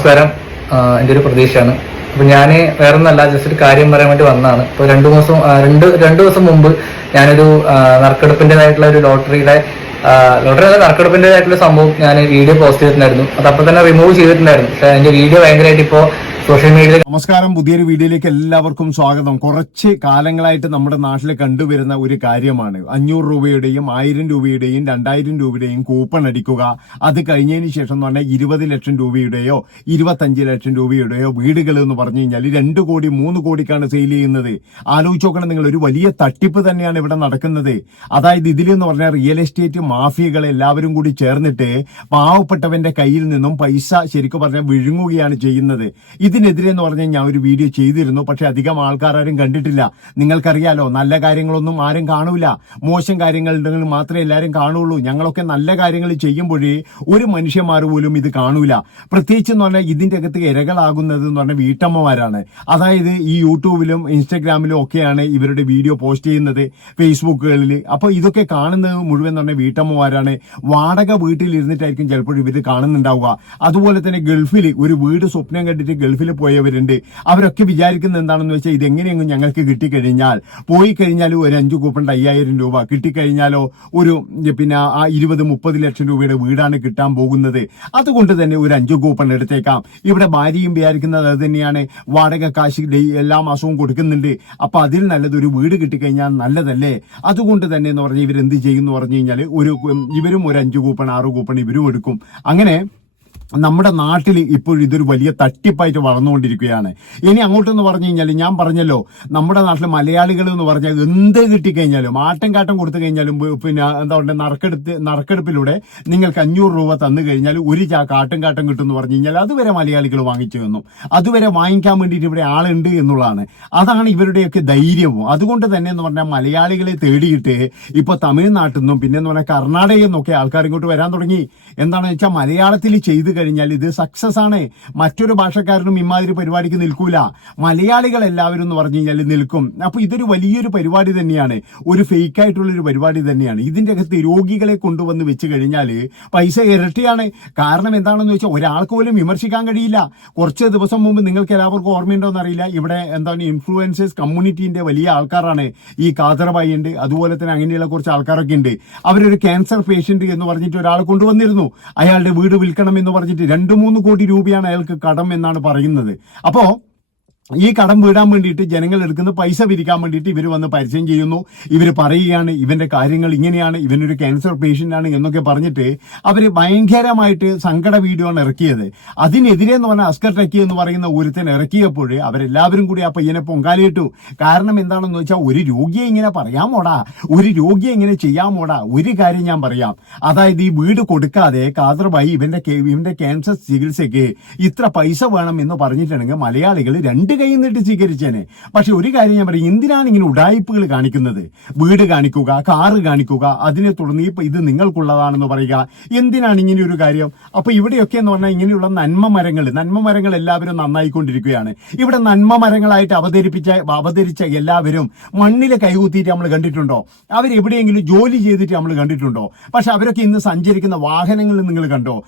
നമസ്കാരം. എൻ്റെ ഒരു പ്രതീക്ഷയാണ്. അപ്പൊ ഞാൻ വേറെ ഒന്നല്ല, ജസ്റ്റ് ഒരു കാര്യം പറയാൻ വേണ്ടി വന്നതാണ്. ഇപ്പൊ രണ്ടു ദിവസം മുമ്പ് ഞാനൊരു നറുക്കെടുപ്പിൻ്റെതായിട്ടുള്ള ഒരു നറുക്കെടുപ്പിൻ്റെതായിട്ടുള്ള സംഭവം ഞാൻ വീഡിയോ പോസ്റ്റ് ചെയ്തിട്ടുണ്ടായിരുന്നു. അത് അപ്പൊ തന്നെ റിമൂവ് ചെയ്തിട്ടുണ്ടായിരുന്നു. പക്ഷെ അതിന്റെ വീഡിയോ ഭയങ്കരമായിട്ട് ഇപ്പോ സോഷ്യൽ മീഡിയയിൽ. നമസ്കാരം, പുതിയൊരു വീഡിയോയിലേക്ക് എല്ലാവർക്കും സ്വാഗതം. കുറച്ച് കാലങ്ങളായിട്ട് നമ്മുടെ നാട്ടിൽ കണ്ടുവരുന്ന ഒരു കാര്യമാണ് 500 രൂപയുടെയും 1000 രൂപയുടെയും 2000 രൂപയുടെയും കൂപ്പൺ അടിക്കുക. അത് കഴിഞ്ഞതിന് ശേഷം എന്ന് പറഞ്ഞാൽ 20 ലക്ഷം രൂപയുടെയോ 25 ലക്ഷം രൂപയുടെയോ വീടുകൾ എന്ന് പറഞ്ഞു കഴിഞ്ഞാൽ 2 കോടി 3 കോടിക്കാണ് സെയിൽ ചെയ്യുന്നത്. ആലോചിച്ച് നോക്കണം നിങ്ങൾ, ഒരു വലിയ തട്ടിപ്പ് തന്നെയാണ് ഇവിടെ നടക്കുന്നത്. അതായത് ഇതിലെന്ന് പറഞ്ഞാൽ റിയൽ എസ്റ്റേറ്റ് മാഫിയകൾ എല്ലാവരും കൂടി ചേർന്നിട്ട് പാവപ്പെട്ടവന്റെ കയ്യിൽ നിന്നും പൈസ ശരിക്കും പറഞ്ഞാൽ വിഴുങ്ങുകയാണ് ചെയ്യുന്നത്. ഇതിനെതിരെ എന്ന് പറഞ്ഞാൽ ഞാൻ ഒരു വീഡിയോ ചെയ്തിരുന്നു, പക്ഷെ അധികം ആൾക്കാരും കണ്ടിട്ടില്ല. നിങ്ങൾക്കറിയാലോ, നല്ല കാര്യങ്ങളൊന്നും ആരും കാണൂല, മോശം കാര്യങ്ങൾ ഉണ്ടെങ്കിൽ മാത്രമേ എല്ലാവരും കാണുള്ളൂ. ഞങ്ങളൊക്കെ നല്ല കാര്യങ്ങൾ ചെയ്യുമ്പോഴേ ഒരു മനുഷ്യന്മാർ പോലും ഇത് കാണൂല. പ്രത്യേകിച്ച് എന്ന് പറഞ്ഞാൽ ഇതിന്റെ അകത്ത് ഇരകളാകുന്നത് എന്ന് പറഞ്ഞാൽ വീട്ടമ്മമാരാണ്. അതായത് ഈ യൂട്യൂബിലും ഇൻസ്റ്റഗ്രാമിലും ഒക്കെയാണ് ഇവരുടെ വീഡിയോ പോസ്റ്റ് ചെയ്യുന്നത്, ഫേസ്ബുക്കുകളിൽ. അപ്പൊ ഇതൊക്കെ കാണുന്നത് മുഴുവൻ എന്ന് പറഞ്ഞാൽ വീട്ടമ്മമാരാണ്. വാടക വീട്ടിൽ ഇരുന്നിട്ടായിരിക്കും ചിലപ്പോൾ ഇവർ കാണുന്നുണ്ടാവുക. അതുപോലെ തന്നെ ഗൾഫിൽ ഒരു വീട് സ്വപ്നം കണ്ടിട്ട് ഗൾഫിൽ പോയവരുണ്ട്. അവരൊക്കെ വിചാരിക്കുന്നത് എന്താണെന്ന് വെച്ചാൽ ഇതെങ്ങനെയെങ്കിലും ഞങ്ങൾക്ക് കിട്ടിക്കഴിഞ്ഞാൽ, പോയി കഴിഞ്ഞാൽ ഒരു 5 കൂപ്പൺ 5000 രൂപ കിട്ടിക്കഴിഞ്ഞാലോ ഒരു 20-30 ലക്ഷം രൂപയുടെ വീടാണ് കിട്ടാൻ പോകുന്നത്. അതുകൊണ്ട് തന്നെ ഒരു 5 കൂപ്പൺ എടുത്തേക്കാം. ഇവിടെ ഭാര്യയും വിചാരിക്കുന്നത് അത് തന്നെയാണ്, വാടക കാശ് എല്ലാ മാസവും കൊടുക്കുന്നുണ്ട്. അപ്പൊ അതിൽ നല്ലത് ഒരു വീട് കിട്ടിക്കഴിഞ്ഞാൽ നല്ലതല്ലേ. അതുകൊണ്ട് തന്നെ എന്ന് പറഞ്ഞാൽ ഇവരെന്ത് ചെയ്യുന്നു പറഞ്ഞു കഴിഞ്ഞാൽ ഇവരും ഒരു 5 കൂപ്പൺ 6 കൂപ്പൺ ഇവരും എടുക്കും. അങ്ങനെ നമ്മുടെ നാട്ടിൽ ഇപ്പോൾ ഇതൊരു വലിയ തട്ടിപ്പായിട്ട് വളർന്നുകൊണ്ടിരിക്കുകയാണ്. ഇനി അങ്ങോട്ടെന്ന് പറഞ്ഞു കഴിഞ്ഞാൽ, ഞാൻ പറഞ്ഞല്ലോ, നമ്മുടെ നാട്ടിലെ മലയാളികൾ എന്ന് പറഞ്ഞാൽ എന്ത് കിട്ടിക്കഴിഞ്ഞാലും, ആട്ടം കാട്ടം കൊടുത്തു കഴിഞ്ഞാലും, പിന്നെ എന്താ പറയുക, നറുക്കെടുപ്പിലൂടെ നിങ്ങൾക്ക് 500 രൂപ തന്നു കഴിഞ്ഞാൽ ഒരു ചാക്ക് ആട്ടും കാട്ടം കിട്ടുമെന്ന് പറഞ്ഞു കഴിഞ്ഞാൽ അതുവരെ മലയാളികൾ വാങ്ങിച്ചു തന്നു. അതുവരെ വാങ്ങിക്കാൻ വേണ്ടിയിട്ട് ഇവിടെ ആളുണ്ട് എന്നുള്ളതാണ്. അതാണ് ഇവരുടെയൊക്കെ ധൈര്യവും. അതുകൊണ്ട് തന്നെ എന്ന് പറഞ്ഞാൽ മലയാളികളെ തേടിയിട്ട് ഇപ്പൊ തമിഴ്നാട്ടിൽ നിന്നും പിന്നെ എന്ന് പറഞ്ഞാൽ കർണാടകയിൽ നിന്നൊക്കെ ആൾക്കാർ ഇങ്ങോട്ട് വരാൻ തുടങ്ങി. എന്താണെന്ന് വെച്ചാൽ മലയാളത്തിൽ ചെയ്ത് കഴിഞ്ഞാൽ ഇത് സക്സസ് ആണ്. മറ്റൊരു ഭാഷക്കാരനും ഇമാതിരി പരിപാടിക്ക് നിൽക്കൂല. മലയാളികൾ എല്ലാവരും എന്ന് പറഞ്ഞു കഴിഞ്ഞാൽ നിൽക്കും. അപ്പൊ ഇതൊരു വലിയൊരു പരിപാടി തന്നെയാണ്, ഒരു ഫേക്ക് ആയിട്ടുള്ള ഒരു പരിപാടി തന്നെയാണ്. ഇതിന്റെ അകത്ത് രോഗികളെ കൊണ്ടുവന്ന് വെച്ച് കഴിഞ്ഞാൽ പൈസ ഇരട്ടിയാണ്. കാരണം എന്താണെന്ന് വെച്ചാൽ ഒരാൾക്ക് പോലും വിമർശിക്കാൻ കഴിയില്ല. കുറച്ച് ദിവസം മുമ്പ് നിങ്ങൾക്ക് എല്ലാവർക്കും ഓർമ്മയുണ്ടോന്ന് അറിയില്ല, ഇവിടെ എന്താണ് ഇൻഫ്ലുവൻസേഴ്സ് കമ്മ്യൂണിറ്റിന്റെ വലിയ ആൾക്കാരാണ്. ഈ കാദർബായി ഉണ്ട്, അതുപോലെ തന്നെ അങ്ങനെയുള്ള കുറച്ച് ആൾക്കാരൊക്കെ ഉണ്ട്. അവരൊരു ക്യാൻസർ പേഷ്യന്റ് എന്ന് പറഞ്ഞിട്ട് ഒരാൾ കൊണ്ടുവന്നിരുന്നു. അയാളുടെ വീട് വിൽക്കണം എന്ന് പറഞ്ഞിട്ട് 2-3 കോടി രൂപയാണ് അയാൾക്ക് കടം എന്നാണ് പറയുന്നത്. അപ്പോ ഈ കടം വീടാൻ വേണ്ടിയിട്ട് ജനങ്ങൾ എടുക്കുന്ന പൈസ പിരിക്കാൻ വേണ്ടിയിട്ട് ഇവർ വന്ന് പരസ്യം ചെയ്യുന്നു. ഇവർ പറയുകയാണ് ഇവന്റെ കാര്യങ്ങൾ ഇങ്ങനെയാണ്, ഇവനൊരു ക്യാൻസർ പേഷ്യന്റ് ആണ് എന്നൊക്കെ പറഞ്ഞിട്ട് അവർ ഭയങ്കരമായിട്ട് സങ്കട വീഡിയോ ആണ് ഇറക്കിയത്. അതിനെതിരെ എന്ന് പറഞ്ഞാൽ അസ്കർ ടക്കി എന്ന് പറയുന്ന ഒരുത്തൻ ഇറക്കിയപ്പോൾ അവരെല്ലാവരും കൂടി ആ പയ്യനെ പൊങ്കാലിട്ടു. കാരണം എന്താണെന്ന് വെച്ചാൽ, ഒരു രോഗിയെ ഇങ്ങനെ പറയാമോടാ, ഒരു രോഗിയെ ഇങ്ങനെ ചെയ്യാമോടാ. ഒരു കാര്യം ഞാൻ പറയാം, അതായത് ഈ വീട് കൊടുക്കാതെ കാദർബായി ഇവന്റെ ക്യാൻസർ ചികിത്സയ്ക്ക് ഇത്ര പൈസ വേണം എന്ന് പറഞ്ഞിട്ടുണ്ടെങ്കിൽ മലയാളികൾ 2 കൈ നിന്നിട്ട് സ്വീകരിച്ചേനെ. പക്ഷെ ഒരു കാര്യം ഞാൻ പറയും, എന്തിനാണ് ഇങ്ങനെ ഉഡായിപ്പുകൾ കാണിക്കുന്നത്? വീട് കാണിക്കുക, കാറ് കാണിക്കുക, അതിനെ തുടർന്ന് ഇത് നിങ്ങൾക്കുള്ളതാണെന്ന് പറയുക, എന്തിനാണ് ഇങ്ങനെ ഒരു കാര്യം? അപ്പൊ ഇവിടെയൊക്കെ എന്ന് പറഞ്ഞാൽ ഇങ്ങനെയുള്ള നന്മ മരങ്ങൾ എല്ലാവരും നന്നായിക്കൊണ്ടിരിക്കുകയാണ്. ഇവിടെ നന്മ മരങ്ങളായിട്ട് അവതരിച്ച എല്ലാവരും മണ്ണിലെ കൈകുത്തിയിട്ട് നമ്മൾ കണ്ടിട്ടുണ്ടോ? അവരെവിടെയെങ്കിലും ജോലി ചെയ്തിട്ട് നമ്മൾ കണ്ടിട്ടുണ്ടോ? പക്ഷെ അവരൊക്കെ ഇന്ന് സഞ്ചരിക്കുന്ന വാഹനങ്ങൾ നിങ്ങൾ കണ്ടോ?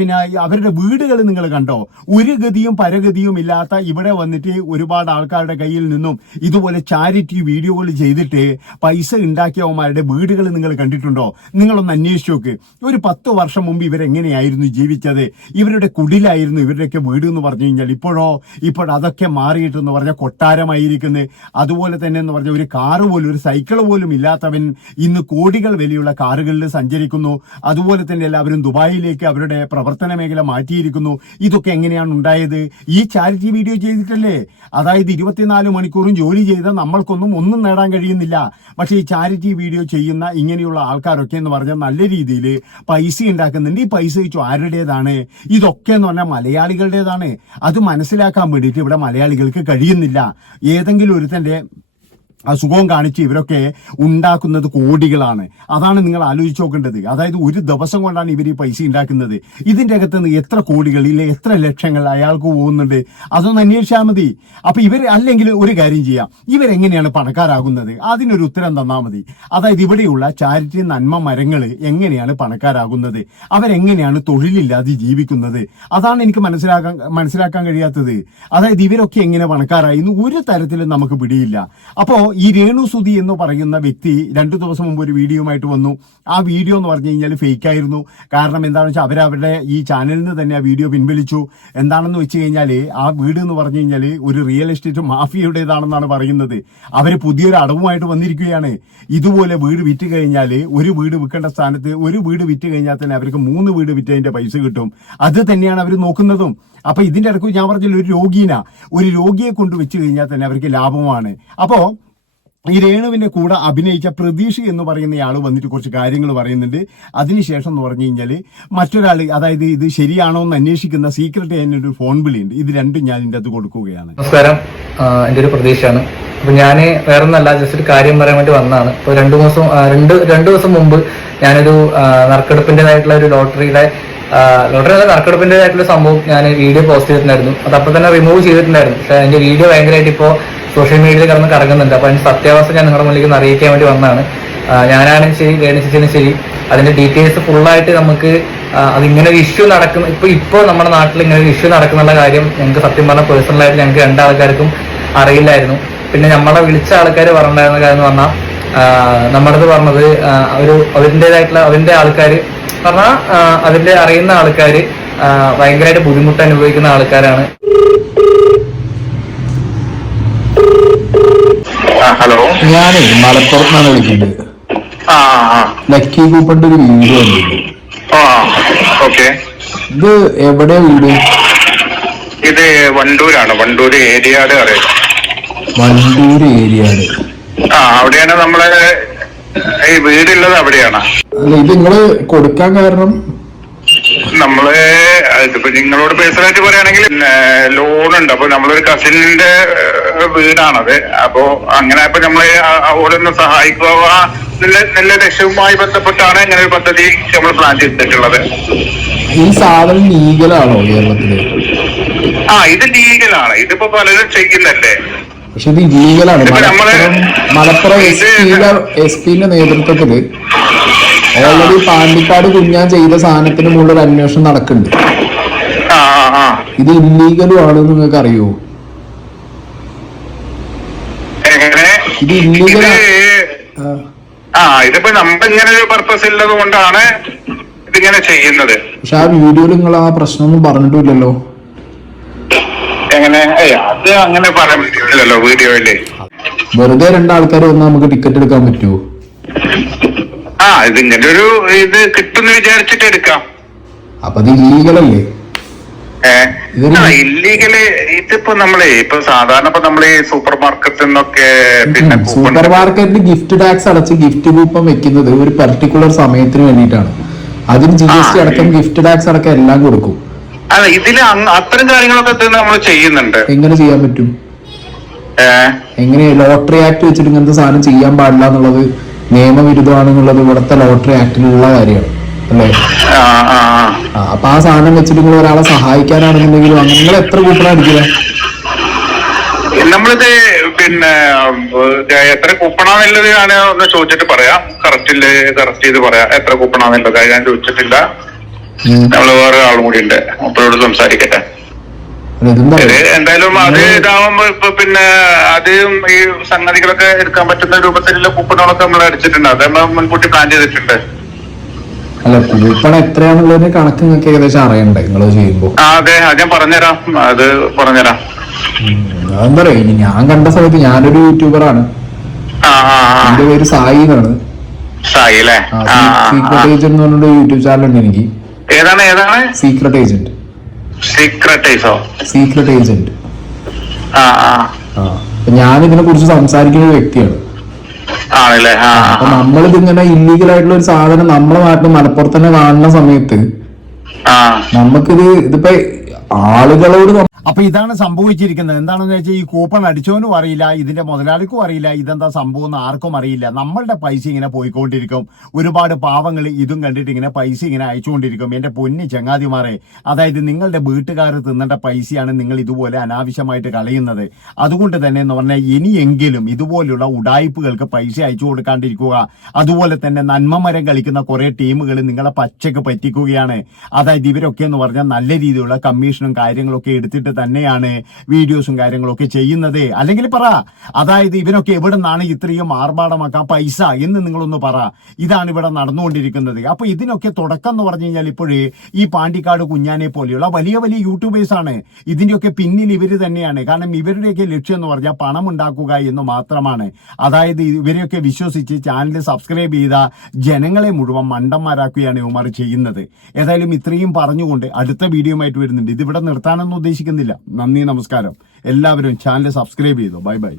പിന്നെ അവരുടെ വീടുകൾ നിങ്ങൾ കണ്ടോ? ഒരു ഗതിയും പരഗതിയും ഇല്ലാത്ത ഇവിടെ വന്നിട്ട് ഒരുപാട് ആൾക്കാരുടെ കയ്യിൽ നിന്നും ഇതുപോലെ ചാരിറ്റി വീഡിയോകൾ ചെയ്തിട്ട് പൈസ ഉണ്ടാക്കിയവന്മാരുടെ വീടുകൾ നിങ്ങൾ കണ്ടിട്ടുണ്ടോ? നിങ്ങളൊന്ന് അന്വേഷിച്ച് നോക്ക്. ഒരു 10 വർഷം മുമ്പ് ഇവരെങ്ങനെയായിരുന്നു ജീവിച്ചത്? ഇവരുടെ കുടിലായിരുന്നു ഇവരുടെയൊക്കെ വീട് എന്ന് പറഞ്ഞു കഴിഞ്ഞാൽ. അതൊക്കെ മാറിയിട്ടെന്ന് പറഞ്ഞാൽ കൊട്ടാരമായിരിക്കുന്നത്. അതുപോലെ തന്നെ എന്ന് പറഞ്ഞാൽ ഒരു കാറ് പോലും, ഒരു സൈക്കിൾ പോലും ഇല്ലാത്തവൻ ഇന്ന് കോടികൾ വിലയുള്ള കാറുകളിൽ സഞ്ചരിക്കുന്നു. അതുപോലെ തന്നെ എല്ലാവരും ദുബായിലേക്ക് അവരുടെ പ്രവർത്തന മേഖല മാറ്റിയിരിക്കുന്നു. ഇതൊക്കെ എങ്ങനെയാണ് ഉണ്ടായത്? ഈ ചാരിറ്റി വീഡിയോ ചെയ്തിട്ടല്ലേ? അതായത് 24 മണിക്കൂറും ജോലി ചെയ്ത ഒന്നും നേടാൻ കഴിയുന്നില്ല. പക്ഷെ ഈ ചാരിറ്റി വീഡിയോ ചെയ്യുന്ന ഇങ്ങനെയുള്ള ആൾക്കാരൊക്കെ എന്ന് പറഞ്ഞാൽ നല്ല രീതിയിൽ പൈസ ഉണ്ടാക്കുന്നുണ്ട്. ഈ പൈസ ആരുടേതാണ്? ഇതൊക്കെ എന്ന് പറഞ്ഞാൽ മലയാളികളുടേതാണ്. അത് മനസ്സിലാക്കാൻ വേണ്ടിയിട്ട് ഇവിടെ മലയാളികൾക്ക് കഴിയുന്നില്ല. ഏതെങ്കിലും ഒരുത്തന്റെ അസുഖവും കാണിച്ച് ഇവരൊക്കെ ഉണ്ടാക്കുന്നത് കോടികളാണ്. അതാണ് നിങ്ങൾ ആലോചിച്ച് നോക്കേണ്ടത്. അതായത് ഒരു ദിവസം കൊണ്ടാണ് ഇവർ ഈ പൈസ ഉണ്ടാക്കുന്നത്. ഇതിന്റെ അകത്ത് നിന്ന് എത്ര കോടികൾ ഇല്ല എത്ര ലക്ഷങ്ങൾ അയാൾക്ക് പോകുന്നുണ്ട്, അതൊന്ന് അന്വേഷിച്ചാൽ മതി. അപ്പൊ ഇവർ അല്ലെങ്കിൽ ഒരു കാര്യം ചെയ്യാം, ഇവരെങ്ങനെയാണ് പണക്കാരാകുന്നത് അതിനൊരു ഉത്തരം തന്നാൽ മതി. അതായത് ഇവിടെയുള്ള ചാരിറ്റി നന്മ മരങ്ങൾ എങ്ങനെയാണ് പണക്കാരാകുന്നത്, അവരെങ്ങനെയാണ് തൊഴിലില്ലാതെ ജീവിക്കുന്നത്, അതാണ് എനിക്ക് മനസ്സിലാക്കാൻ കഴിയാത്തത്. അതായത് ഇവരൊക്കെ എങ്ങനെ പണക്കാരായി ഒരു തരത്തിലും നമുക്ക് പിടിയില്ല. അപ്പോ ഈ രേണു സുധി എന്ന് പറയുന്ന വ്യക്തി 2 ദിവസം മുമ്പ് ഒരു വീഡിയോയുമായിട്ട് വന്നു. ആ വീഡിയോ എന്ന് പറഞ്ഞു കഴിഞ്ഞാൽ ഫേക്ക് ആയിരുന്നു. കാരണം എന്താണെന്ന് വെച്ചാൽ അവരവരുടെ ഈ ചാനലിൽ നിന്ന് തന്നെ ആ വീഡിയോ പിൻവലിച്ചു. എന്താണെന്ന് വെച്ച് കഴിഞ്ഞാൽ ആ വീട് എന്ന് പറഞ്ഞു കഴിഞ്ഞാൽ ഒരു റിയൽ എസ്റ്റേറ്റ് മാഫിയയുടേതാണെന്നാണ് പറയുന്നത്. അവർ പുതിയൊരു അടവുമായിട്ട് വന്നിരിക്കുകയാണ്. ഇതുപോലെ വീട് വിറ്റ് കഴിഞ്ഞാൽ ഒരു വീട് വിൽക്കേണ്ട സ്ഥാനത്ത് ഒരു വീട് വിറ്റ് കഴിഞ്ഞാൽ തന്നെ അവർക്ക് 3 വീട് വിറ്റതിന്റെ പൈസ കിട്ടും. അത് തന്നെയാണ് അവർ നോക്കുന്നതും. അപ്പൊ ഇതിന്റെ ഇടയ്ക്ക് ഞാൻ പറഞ്ഞില്ല, ഒരു രോഗിയെ കൊണ്ട് വെച്ച് കഴിഞ്ഞാൽ തന്നെ അവർക്ക് ലാഭമാണ്. അപ്പോ ഈ രേണുവിന്റെ കൂടെ അഭിനയിച്ച പ്രതീഷ് എന്ന് പറയുന്ന ആള് വന്നിട്ട് കുറച്ച് കാര്യങ്ങൾ പറയുന്നുണ്ട്. അതിനുശേഷം എന്ന് പറഞ്ഞു കഴിഞ്ഞാൽ മറ്റൊരാൾ, അതായത് ഇത് ശരിയാണോ എന്ന് അന്വേഷിക്കുന്ന സീക്രട്ട് ഒരു ഫോൺ വിളിയുണ്ട്. ഇത് രണ്ടും ഞാൻ ഇതിന്റെ അത് കൊടുക്കുകയാണ്. നമസ്കാരം, എന്റെ ഒരു പ്രതീക്ഷയാണ്. അപ്പൊ ഞാന് വേറൊന്നല്ല, ജസ്റ്റ് ഒരു കാര്യം പറയാൻ വേണ്ടി വന്നതാണ്. ഇപ്പൊ രണ്ടു ദിവസം മുമ്പ് ഞാനൊരു നറുക്കെടുപ്പിന്റേതായിട്ടുള്ള ഒരു ലോട്ടറിയുടെ നറുക്കെടുപ്പിന്റേതായിട്ടുള്ള സംഭവം ഞാൻ വീഡിയോ പോസ്റ്റ് ചെയ്തിട്ടുണ്ടായിരുന്നു. അത് അപ്പൊ തന്നെ റിമൂവ് ചെയ്തിട്ടുണ്ടായിരുന്നു. പക്ഷെ അതിന്റെ വീഡിയോ ഭയങ്കരമായിട്ട് ഇപ്പോ സോഷ്യൽ മീഡിയയിൽ കിടന്ന് കറങ്ങുന്നുണ്ട്. അപ്പൊ അതിന്റെ സത്യാവസ്ഥ ഞാൻ നിങ്ങളുടെ മുന്നിലേക്ക് അറിയിക്കാൻ വേണ്ടി വന്നതാണ്. ഞാനാണെങ്കിൽ ശരി, രേണുചേച്ചിനും ശരി, അതിന്റെ ഡീറ്റെയിൽസ് ഫുള്ളായിട്ട് നമുക്ക് അതിങ്ങനെ ഒരു ഇഷ്യൂ നടക്കും. ഇപ്പൊ നമ്മുടെ നാട്ടിൽ ഇങ്ങനെ ഒരു ഇഷ്യൂ നടക്കുന്നുള്ള കാര്യം ഞങ്ങൾക്ക് സത്യം പറഞ്ഞാൽ പേഴ്സണലായിട്ട് ഞങ്ങൾക്ക് 2 ആൾക്കാർക്കും അറിയില്ലായിരുന്നു. പിന്നെ നമ്മളെ വിളിച്ച ആൾക്കാർ പറഞ്ഞിട്ടുണ്ടായിരുന്ന കാര്യം എന്ന് പറഞ്ഞാൽ നമ്മളത് പറഞ്ഞത് അവന്റെ ആൾക്കാർ പറഞ്ഞാൽ അതിന്റെ അറിയുന്ന ആൾക്കാര് ഭയങ്കരമായിട്ട് ബുദ്ധിമുട്ട് അനുഭവിക്കുന്ന ആൾക്കാരാണ്. ഹലോ, ഞാനേ മലപ്പുറത്താണ് വിളിക്കുന്നത്. ലക്കി കൂപ്പന്റെ ഒരു വീഡിയോ ഉണ്ട്. ഇത് എവിടെയാ വീട്? ഇത് വണ്ടൂരാണ്. വണ്ടൂര് ഏരിയാട് അറിയാം. വണ്ടൂര് ഏരിയാട്. അവിടെയാണ് നമ്മളെ ഈ വീടുള്ളത്. അവിടെയാണ്. അല്ല, ഇത് നിങ്ങള് കൊടുക്കാൻ കാരണം? നമ്മള് ഇതിപ്പോ നിങ്ങളോട് പേഴ്സണലായിട്ട് പറയുകയാണെങ്കിൽ ലോൺ ഉണ്ട്. അപ്പൊ നമ്മളൊരു കസിനിന്റെ വീടാണത്. അപ്പോ അങ്ങനെ ഇപ്പൊ നമ്മള് ഓരോന്ന് സഹായിക്കുക നല്ല ലക്ഷ്യവുമായി ബന്ധപ്പെട്ടാണ് ഇങ്ങനെ ഒരു പദ്ധതി നമ്മൾ പ്ലാൻ ചെയ്തിട്ടുള്ളത്. ഈ സാധനം ലീഗലാണോ കേരളത്തില്? ഇത് ലീഗലാണ്. ഇതിപ്പോ പലരും ചെയ്യുന്നല്ലേ. പക്ഷെ ഇത് ഇല്ലീഗലാണ്. മലപ്പുറം എസ് പിന്റെ നേതൃത്വത്തില് ഓൾറെഡി പാണ്ടിക്കാട് കുഞ്ഞാൻ ചെയ്ത സാധനത്തിന് മുകളിൽ ഒരു അന്വേഷണം നടക്കുന്നുണ്ട്. ഇത് ഇല്ലീഗലും ആണെന്ന് നിങ്ങൾക്ക് അറിയോ? ഇത് ഇല്ലീഗൽ. ഇതിപ്പോ നമ്മളിങ്ങനെ ഒരു പർപ്പസ് ഉള്ളത് കൊണ്ടാണ് ഇതിങ്ങനെ ചെയ്യുന്നത്. പക്ഷെ ആ വീഡിയോയിൽ നിങ്ങൾ ആ പ്രശ്നമൊന്നും പറഞ്ഞിട്ടില്ലല്ലോ. എങ്ങനെ? അത് അങ്ങനെ പറയാൻ പറ്റില്ലല്ലോ വീഡിയോയില്. വെറുതെ 2 ആൾക്കാർ വന്നാൽ നമുക്ക് ടിക്കറ്റ് എടുക്കാൻ പറ്റുമോ? ഇതിങ്ങനെ ഒരു ഇത് കിട്ടുമെന്ന് വിചാരിച്ചിട്ട് എടുക്കാം. അപ്പൊ ഇത് ഇല്ലീഗലല്ലേ? ഇല്ലീഗല്. ഇതിപ്പോ ഇപ്പൊ സാധാരണ ഇപ്പൊ നമ്മള് സൂപ്പർ മാർക്കറ്റിൽ നിന്നൊക്കെ പിന്നെ സൂപ്പർ മാർക്കറ്റിൽ ഗിഫ്റ്റ് ടാക്സ് അടച്ച് ഗിഫ്റ്റ് കൂപ്പൺ വെക്കുന്നത് ഒരു പെർട്ടിക്കുലർ സമയത്തിന് വേണ്ടിയിട്ടാണ്. അതിന് GST അടക്കം ഗിഫ്റ്റ് ടാക്സ് അടക്കം എല്ലാം കൊടുക്കും. അല്ല, ഇതില് അത്തരം കാര്യങ്ങളൊക്കെ നമ്മൾ ചെയ്യുന്നുണ്ട്. എങ്ങനെ ചെയ്യാൻ പറ്റും? എങ്ങനെ? ലോട്ടറി ആക്ട് വെച്ചിട്ട് ഇങ്ങനത്തെ സാധനം ചെയ്യാൻ പാടില്ല എന്നുള്ളത് നിയമവിരുദ്ധമാണെന്നുള്ളത് ഇവിടുത്തെ ലോട്ടറി ആക്ടിലുള്ള കാര്യമാണ് അല്ലേ? അപ്പൊ ആ സാധനം വെച്ചിട്ട് നിങ്ങൾ ഒരാളെ സഹായിക്കാനാണെന്നുണ്ടെങ്കിലും നിങ്ങൾ എത്ര കൂപ്പണാ അടിക്കുക? നമ്മളിത് പിന്നെ എത്ര കൂപ്പണാന്നുള്ളത് ഞാൻ ഒന്ന് ചോദിച്ചിട്ട് പറയാം. കറക്റ്റ് ചെയ്ത് പറയാം എത്ര കൂപ്പണാന്നുള്ളത്. ഞാൻ ചോദിച്ചിട്ടില്ല. നമ്മള് വേറെ ആളും കൂടി ഉണ്ട്, അപ്പോഴോട് സംസാരിക്കട്ടെ. എന്തായാലും അത് ഇതാവുമ്പോ ഇപ്പൊ പിന്നെ അത് ഈ സംഗതികളൊക്കെ എടുക്കാൻ പറ്റുന്ന രൂപത്തിലുള്ള കൂപ്പണുകളൊക്കെ നമ്മൾ അടിച്ചിട്ടുണ്ട്. അത് നമ്മൾ മുൻകൂട്ടി പ്ലാൻ ചെയ്തിട്ടുണ്ട്. അല്ല, കൂപ്പൺ എത്രയാണെന്നുള്ളതിന് കണക്ക് നിങ്ങൾക്ക് ഏകദേശം അറിയണ്ടേ നിങ്ങൾ ചെയ്യുമ്പോ? അതെ, അത് ഞാൻ പറഞ്ഞുതരാം. അതെന്താ പറയാ, ഞാൻ കണ്ട സമയത്ത് ഞാനൊരു യൂട്യൂബറാണ്. എന്റെ പേര് സായി എന്നാണ്. സീക്രട്ട് ഏജന്റ് എന്ന് പറഞ്ഞൊരു യൂട്യൂബ് ചാനൽ ഉണ്ട് എനിക്ക്. ഏതാണ്? Secret agent. ഞാൻ ഇതിനെ കുറിച്ച് സംസാരിക്കുന്ന ഒരു വ്യക്തിയാണ്. അപ്പൊ നമ്മളിതിങ്ങനെ ഇല്ലീഗൽ ആയിട്ടുള്ള ഒരു സാധനം നമ്മളെ നാട്ടിൽ മലപ്പുറത്ത് തന്നെ കാണുന്ന സമയത്ത് നമുക്കിതിപ്പോ ആളുകളോട് അപ്പൊ ഇതാണ് സംഭവിച്ചിരിക്കുന്നത്. എന്താണെന്ന് വെച്ചാൽ ഈ കൂപ്പൺ അടിച്ചവനും അറിയില്ല, ഇതിന്റെ മുതലാളിക്കും അറിയില്ല ഇതെന്താ സംഭവം എന്ന് ആർക്കും അറിയില്ല. നമ്മളുടെ പൈസ ഇങ്ങനെ പോയിക്കൊണ്ടിരിക്കും. ഒരുപാട് പാവങ്ങൾ ഇതും കണ്ടിട്ട് ഇങ്ങനെ പൈസ ഇങ്ങനെ അയച്ചുകൊണ്ടിരിക്കും. എന്റെ പൊന്നി ചങ്ങാതിമാരെ, അതായത് നിങ്ങളുടെ വീട്ടുകാർ തിന്നേണ്ട പൈസയാണ് നിങ്ങൾ ഇതുപോലെ അനാവശ്യമായിട്ട് കളയുന്നത്. അതുകൊണ്ട് തന്നെ എന്ന് പറഞ്ഞാൽ ഇനിയെങ്കിലും ഇതുപോലുള്ള ഉടായ്പകൾക്ക് പൈസ അയച്ചു കൊടുക്കാണ്ടിരിക്കുക. അതുപോലെ തന്നെ നന്മമരം കളിക്കുന്ന കുറെ ടീമുകൾ നിങ്ങളെ പച്ചക്ക് പറ്റിക്കുകയാണ്. അതായത് ഇവരൊക്കെ എന്ന് പറഞ്ഞാൽ നല്ല രീതിയിലുള്ള കമ്മീഷനും കാര്യങ്ങളൊക്കെ എടുത്തിട്ട് തന്നെയാണ് വീഡിയോസും കാര്യങ്ങളൊക്കെ ചെയ്യുന്നത്. അല്ലെങ്കിൽ പറ, അതായത് ഇവരൊക്കെ എവിടെ നിന്നാണ് ഇത്രയും ആർഭാടമാക്കാൻ പൈസ എന്ന് നിങ്ങളൊന്ന് പറ. ഇതാണ് ഇവിടെ നടന്നുകൊണ്ടിരിക്കുന്നത്. അപ്പൊ ഇതിനൊക്കെ തുടക്കം എന്ന് പറഞ്ഞു കഴിഞ്ഞാൽ ഇപ്പോഴേ ഈ പാണ്ടിക്കാട് കുഞ്ഞാനെ പോലെയുള്ള വലിയ വലിയ യൂട്യൂബേഴ്സ് ആണ്. ഇതിന്റെയൊക്കെ പിന്നിൽ ഇവര് തന്നെയാണ്. കാരണം ഇവരുടെയൊക്കെ ലക്ഷ്യം എന്ന് പറഞ്ഞാൽ പണം ഉണ്ടാക്കുക എന്ന് മാത്രമാണ്. അതായത് ഇവരെയൊക്കെ വിശ്വസിച്ച് ചാനൽ സബ്സ്ക്രൈബ് ചെയ്ത ജനങ്ങളെ മുഴുവൻ മണ്ടന്മാരാക്കുകയാണ് ഇവന്മാർ ചെയ്യുന്നത്. ഏതായാലും ഇത്രയും പറഞ്ഞുകൊണ്ട് അടുത്ത വീഡിയോയുമായിട്ട് വരുന്നുണ്ട്. ഇതിവിടെ നിർത്താനൊന്നും ഉദ്ദേശിക്കുന്നില്ല. നന്ദി, നമസ്കാരം. എല്ലാവരും ചാനൽ സബ്സ്ക്രൈബ് ചെയ്തോ. Bye bye.